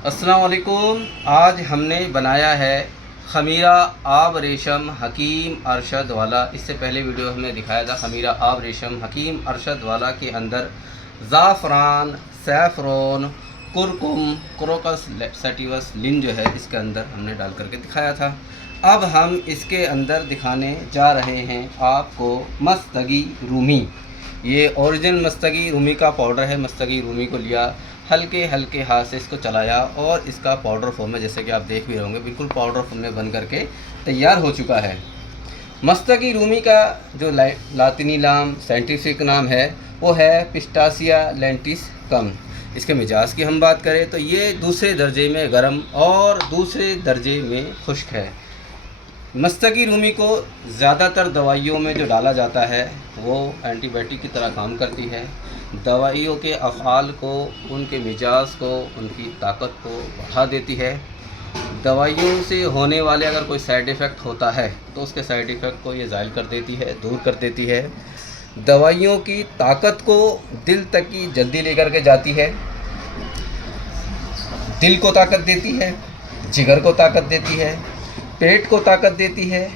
अस्सलाम वालेकुम। आज हमने बनाया है ख़मीरा आब रेशम हकीम अरशद वाला। इससे पहले वीडियो हमने दिखाया था ख़मीरा आब रेशम हकीम अरशद वाला के अंदर ज़ाफ़रान, सैफ़रॉन, कुरकुम, क्रोकस सैटिवस लिन जो है इसके अंदर हमने डाल करके दिखाया था। अब हम इसके अंदर दिखाने जा रहे हैं आपको मस्तगी रूमी। ये ओरिजिनल मस्तगी रूमी का पाउडर है। मस्तगी रूमी को लिया, हल्के हल्के हाथ से इसको चलाया और इसका पाउडर फॉर्म में, जैसे कि आप देख भी रहे होंगे, बिल्कुल पाउडर फॉर्म में बन करके तैयार हो चुका है। मस्तगी रूमी का जो लातिनी नाम, साइंटिफिक नाम है वो है पिस्टासिया लेंटिसकम। इसके मिजाज की हम बात करें तो ये दूसरे दर्जे में गर्म और दूसरे दर्जे में खुश्क है। मस्तगी रूमी को ज़्यादातर दवाइयों में जो डाला जाता है वो एंटीबायोटिक की तरह काम करती है। दवाइयों के अफ़आल को, उनके मिजाज को, उनकी ताकत को बढ़ा देती है। दवाइयों से होने वाले अगर कोई साइड इफ़ेक्ट होता है तो उसके साइड इफ़ेक्ट को ये ज़ाइल कर देती है, दूर कर देती है। दवाइयों की ताकत को दिल तक की जल्दी लेकर के जाती है। दिल को ताकत देती है, जिगर को ताकत देती है, पेट को ताकत देती है,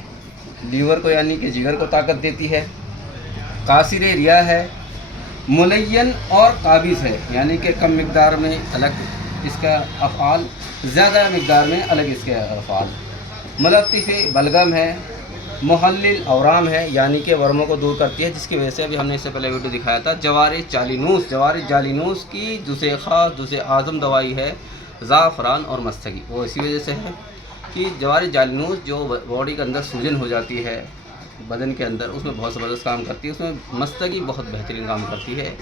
लीवर को यानी कि जिगर को ताकत देती है। कासिर रिया है, मुलय्यन और काबिज़ है, यानी कि कम मिक़दार में अलग इसका अफ़आल, ज़्यादा मिक़दार में अलग इसके अफ़आल। मुलत्तिफ़ बलगम है, मुहल्लिल औराम है, यानी कि वर्मों को दूर करती है, जिसकी वजह से अभी हमने इससे पहले वीडियो दिखाया था जवारिज जालिनूस। जवारिज जालिनूस की जुज़े ख़ास, जुज़े आज़म दवाई है ज़ाफ़रान और मस्तगी। वो इसी वजह से है कि जवारिज जालिनूस जो बॉडी के अंदर सूजन हो जाती है बदन के अंदर, उसमें बहुत ज़बरदस्त काम करती है। उसमें मस्तगी बहुत बेहतरीन काम करती है।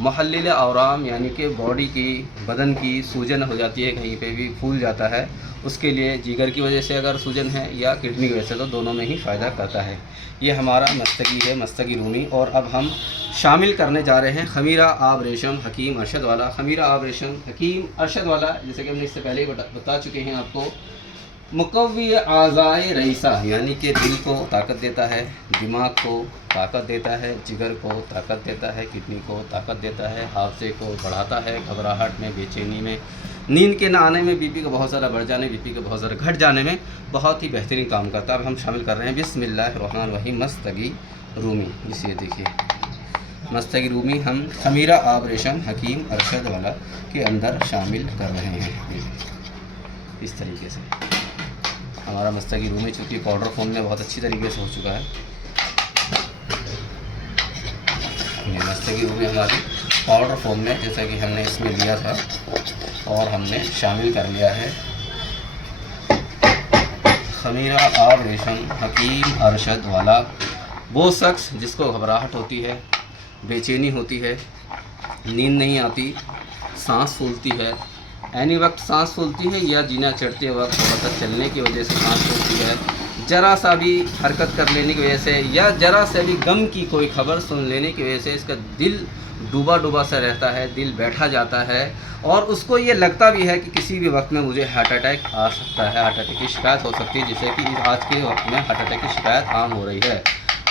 मुहल्लिल औराम यानी कि बॉडी की, बदन की सूजन हो जाती है, कहीं पे भी फूल जाता है, उसके लिए जिगर की वजह से अगर सूजन है या किडनी की वजह से, तो दोनों में ही फ़ायदा करता है। ये हमारा मस्तगी है, मस्तगी रूमी। और अब हम शामिल करने जा रहे हैं ख़मीरा आब रेशम हकीम अरशद वाला। ख़मीरा आब रेशम हकीम अरशद वाला, जैसे कि हमने इससे पहले ही बता चुके हैं आपको, मुकव्वी आज़ाए रईसा, यानी कि दिल को ताकत देता है, दिमाग को ताकत देता है, जिगर को ताकत देता है, किडनी को ताकत देता है, हादसे को बढ़ाता है, घबराहट में, बेचैनी में, नींद के ना आने में, बीपी का बहुत ज़्यादा बढ़ जाने, बीपी का बहुत ज़्यादा घट जाने में बहुत ही बेहतरीन काम करता है। अब हम शामिल कर रहे हैं बिस्मिल्लाहिर्रहमानिर्रहीम मस्तगी रूमी। इसे देखिए, मस्तगी रूमी हम ख़मीरा आब रेशम हकीम अरशद वाला के अंदर शामिल कर रहे हैं। इस तरीके से हमारा मस्तगी रूमी, चूँकि पाउडर फॉर्म में बहुत अच्छी तरीके से हो चुका है। ये मस्तगी रूमी हमारी पाउडर फॉर्म में, जैसा कि हमने इसमें लिया था और हमने शामिल कर लिया है ख़मीरा आब रेशम हकीम अरशद वाला। वो शख्स जिसको घबराहट होती है, बेचैनी होती है, नींद नहीं आती, सांस फूलती है, एनी वक्त सांस फूलती है, या जीना चढ़ते वक्त मतलब चलने की वजह से सांस फूलती है, ज़रा सा भी हरकत कर लेने की वजह से, या ज़रा से भी गम की कोई खबर सुन लेने की वजह से इसका दिल डूबा डूबा सा रहता है, दिल बैठा जाता है और उसको ये लगता भी है कि किसी भी वक्त में मुझे हार्ट अटैक आ सकता है, हार्ट अटैक की शिकायत हो सकती है, जिससे कि आज के वक्त में हार्ट अटैक की शिकायत आम हो रही है।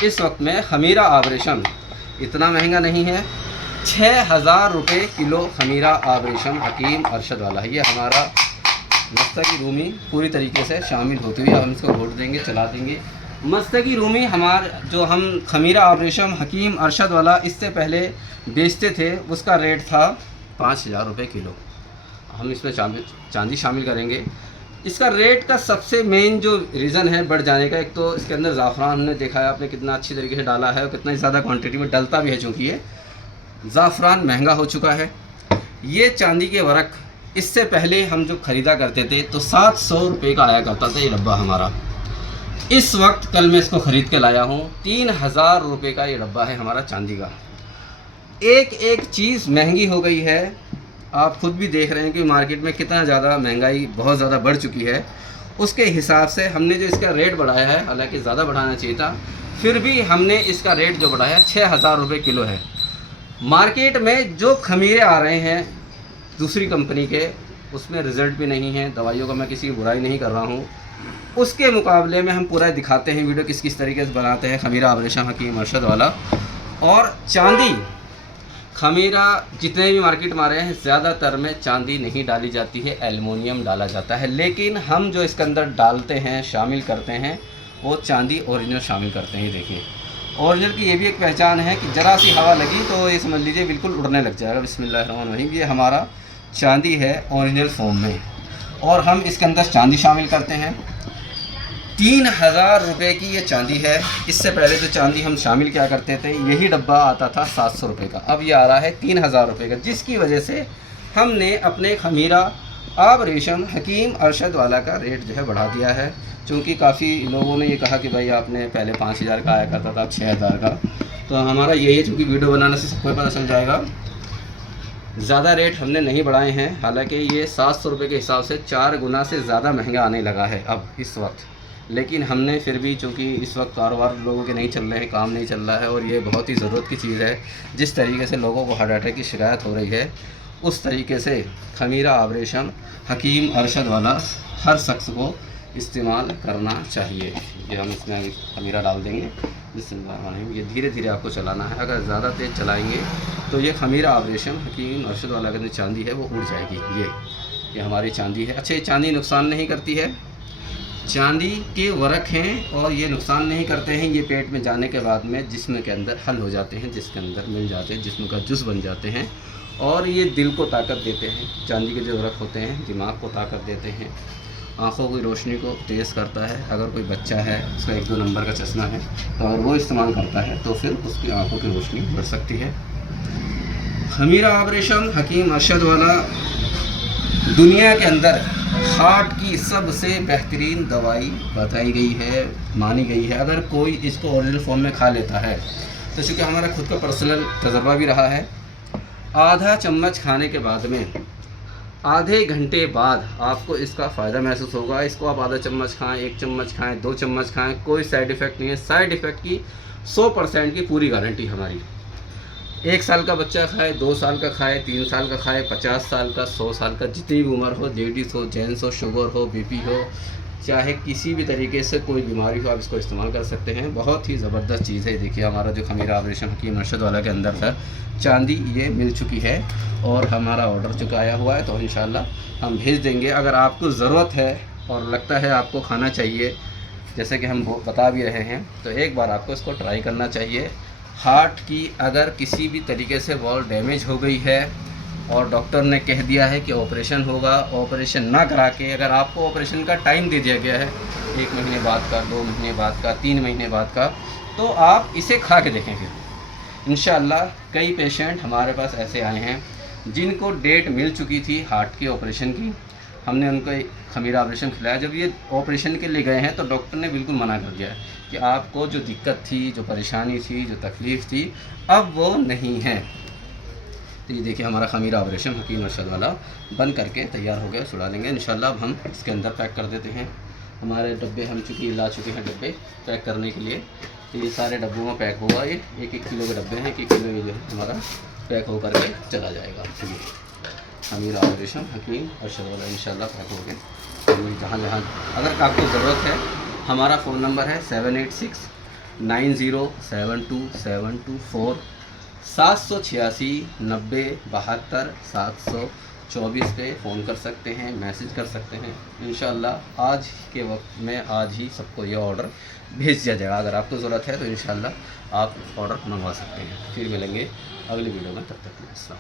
इस वक्त में ख़मीरा आब रेशम इतना महंगा नहीं है, 6000 रुपये किलो ख़मीरा आब रेशम हकीम अरशद वाला है। ये हमारा मस्तगी रूमी पूरी तरीके से शामिल होती हुई, हम इसको घोट देंगे, चला देंगे। मस्तगी रूमी जो हम ख़मीरा आब रेशम हकीम अरशद वाला इससे पहले बेचते थे, उसका रेट था 5000 रुपये किलो। हम इसमें चांदी शामिल करेंगे। इसका रेट का सबसे मेन जो रीज़न है बढ़ जाने का, एक तो इसके अंदर ज़ाफ़रान हमने देखा है आपने कितना अच्छी तरीके से डाला है और कितना ज़्यादा क्वांटिटी में डलता भी है, चूँकि ये ज़ाफ़रान महंगा हो चुका है। ये चांदी के वर्क इससे पहले हम जो ख़रीदा करते थे तो 700 रुपये का आया करता था ये डब्बा हमारा। इस वक्त कल मैं इसको ख़रीद के लाया हूँ, 3000 रुपये का ये डब्बा है हमारा चांदी का। एक एक चीज़ महंगी हो गई है, आप खुद भी देख रहे हैं कि मार्केट में कितना ज़्यादा महंगाई बहुत ज़्यादा बढ़ चुकी है। उसके हिसाब से हमने जो इसका रेट बढ़ाया है, हालांकि ज़्यादा बढ़ाना चाहिए था, फिर भी हमने इसका रेट जो बढ़ाया 6000 रुपये किलो है। मार्केट में जो ख़मीरे आ रहे हैं दूसरी कंपनी के, उसमें रिज़ल्ट भी नहीं है। दवाइयों का मैं किसी की बुराई नहीं कर रहा हूँ, उसके मुकाबले में हम पूरा दिखाते हैं वीडियो किस किस तरीके से बनाते हैं ख़मीरा आब रेशम हकीम अरशद वाला। और चांदी खमीरा जितने भी मार्केट में आ रहे हैं ज़्यादातर में चांदी नहीं डाली जाती है, एल्युमिनियम डाला जाता है। लेकिन हम जो इसके अंदर डालते हैं, शामिल करते हैं, वो चांदी ओरिजिनल शामिल करते हैं। ये देखिए, ओरिजिनल की ये भी एक पहचान है कि ज़रा सी हवा लगी तो ये समझ लीजिए बिल्कुल उड़ने लग जाएगा। बिस्मिल्लाहिर्रहमानिर्रहीम। ये हमारा चांदी है ओरिजिनल फॉर्म में, और हम इसके अंदर चांदी शामिल करते हैं। 3000 रुपये की ये चांदी है। इससे पहले जो चांदी हम शामिल क्या करते थे, यही डब्बा आता था 700 रुपये का, अब ये आ रहा है 3000 रुपये का, जिसकी वजह से हमने अपने खमीरा आभूषण हकीम अरशद वाला का रेट जो है बढ़ा दिया है। चूँकि काफ़ी लोगों ने ये कहा कि भाई आपने पहले 5000 का आया करता था, अब 6000 का, तो हमारा यही है, चूँकि वीडियो बनाने से सबको पता चल जाएगा, ज़्यादा रेट हमने नहीं बढ़ाए हैं। हालांकि ये 700 रुपये के हिसाब से 4 गुना से ज़्यादा महंगा आने लगा है अब इस वक्त, लेकिन हमने फिर भी, चूँकि इस वक्त कारोबार लोगों के नहीं चल रहे हैं, काम नहीं चल रहा है, और ये बहुत ही ज़रूरत की चीज़ है। जिस तरीके से लोगों को हार्ट अटैक की शिकायत हो रही है, उस तरीके से खमीरा आभूषण हकीम अरशद वाला हर शख्स को इस्तेमाल करना चाहिए। ये हम इसमें खमीरा डाल देंगे। ये धीरे धीरे आपको चलाना है, अगर ज़्यादा तेज़ चलाएँगे तो ये खमीरा आभूषण हकीम अरशद वाला की चांदी है वो उड़ जाएगी। ये हमारी चांदी है। अच्छा, ये चांदी नुकसान नहीं करती है, चांदी के वरक हैं और ये नुकसान नहीं करते हैं। ये पेट में जाने के बाद में जिस्म के अंदर हल हो जाते हैं, जिसके अंदर मिल जाते हैं, जिस्म का जुज़ बन जाते हैं, और ये दिल को ताकत देते हैं। चांदी के जो वरक होते हैं दिमाग को ताकत देते हैं, आँखों की रोशनी को तेज़ करता है। अगर कोई बच्चा है, उसका 1-2 नंबर का चश्मा है, तो अगर वो इस्तेमाल करता है तो फिर उसकी आँखों की रोशनी बढ़ सकती है। खमीरा आभूषण हकीम अरशद वाला दुनिया के अंदर हार्ट की सबसे बेहतरीन दवाई बताई गई है, मानी गई है। अगर कोई इसको ओरिजिनल फॉर्म में खा लेता है, तो चूँकि हमारा खुद का पर्सनल तजर्बा भी रहा है, आधा चम्मच खाने के बाद में आधे घंटे बाद आपको इसका फ़ायदा महसूस होगा। इसको आप आधा चम्मच खाएं, 1 चम्मच खाएं, 2 चम्मच खाएं, कोई साइड इफ़ेक्ट नहीं है। साइड इफ़ेक्ट की 100% की पूरी गारंटी हमारी। 1 साल का बच्चा खाए, 2 साल का खाए, 3 साल का खाए, 50 साल का, 100 साल का, जितनी भी उम्र हो, लेडीज़ हो, जेंट्स हो, शुगर हो, बीपी हो, चाहे किसी भी तरीके से कोई बीमारी हो, आप इसको इस्तेमाल कर सकते हैं। बहुत ही ज़बरदस्त चीज़ है। देखिए, हमारा जो खमीरा आभूषण हकीम अरशद वाला के अंदर था चांदी, ये मिल चुकी है और हमारा ऑर्डर चुकाया हुआ है, तो इंशाल्लाह हम भेज देंगे। अगर आपको ज़रूरत है और लगता है आपको खाना चाहिए, जैसे कि हम बता भी रहे हैं, तो एक बार आपको इसको ट्राई करना चाहिए। हार्ट की अगर किसी भी तरीके से वॉल डैमेज हो गई है और डॉक्टर ने कह दिया है कि ऑपरेशन होगा, ऑपरेशन ना करा के अगर आपको ऑपरेशन का टाइम दे दिया गया है 1 महीने बाद का, 2 महीने बाद का, 3 महीने बाद का, तो आप इसे खा के देखेंगे इंशाअल्लाह। कई पेशेंट हमारे पास ऐसे आए हैं जिनको डेट मिल चुकी थी हार्ट के ऑपरेशन की, हमने उनको खमीरा आभूषण खिलाया। जब ये ऑपरेशन के लिए गए हैं तो डॉक्टर ने बिल्कुल मना कर दिया कि आपको जो दिक्कत थी, जो परेशानी थी, जो तकलीफ़ थी, अब वो नहीं है। तो ये देखिए, हमारा खमीरा आभूषण हकीम अरशद वाला बन करके तैयार हो गया, छुड़ा लेंगे इंशाल्लाह। अब हम इसके अंदर पैक कर देते हैं। हमारे डब्बे हम चूँकि ला चुके हैं डब्बे पैक करने के लिए, तो ये सारे डब्बों में पैक होगा। ये 1-1 किलो के डब्बे हैं, 1 किलो ये जो है हमारा पैक हो करके चला जाएगा। खमीरा आभूषण हकीम अरशद वाला इंशाल्लाह पैक हो गए। जहाँ जहाँ अगर आपको ज़रूरत है, हमारा फ़ोन नंबर है 7869072724, 786-90-72-724 पे फ़ोन कर सकते हैं, मैसेज कर सकते हैं। इंशाल्लाह आज के वक्त में आज ही सबको ये ऑर्डर भेज दिया जाएगा। अगर आपको ज़रूरत है तो इंशाल्लाह आप ऑर्डर मंगवा सकते हैं। फिर मिलेंगे अगली वीडियो में, तब तक के लिए अस्सलाम।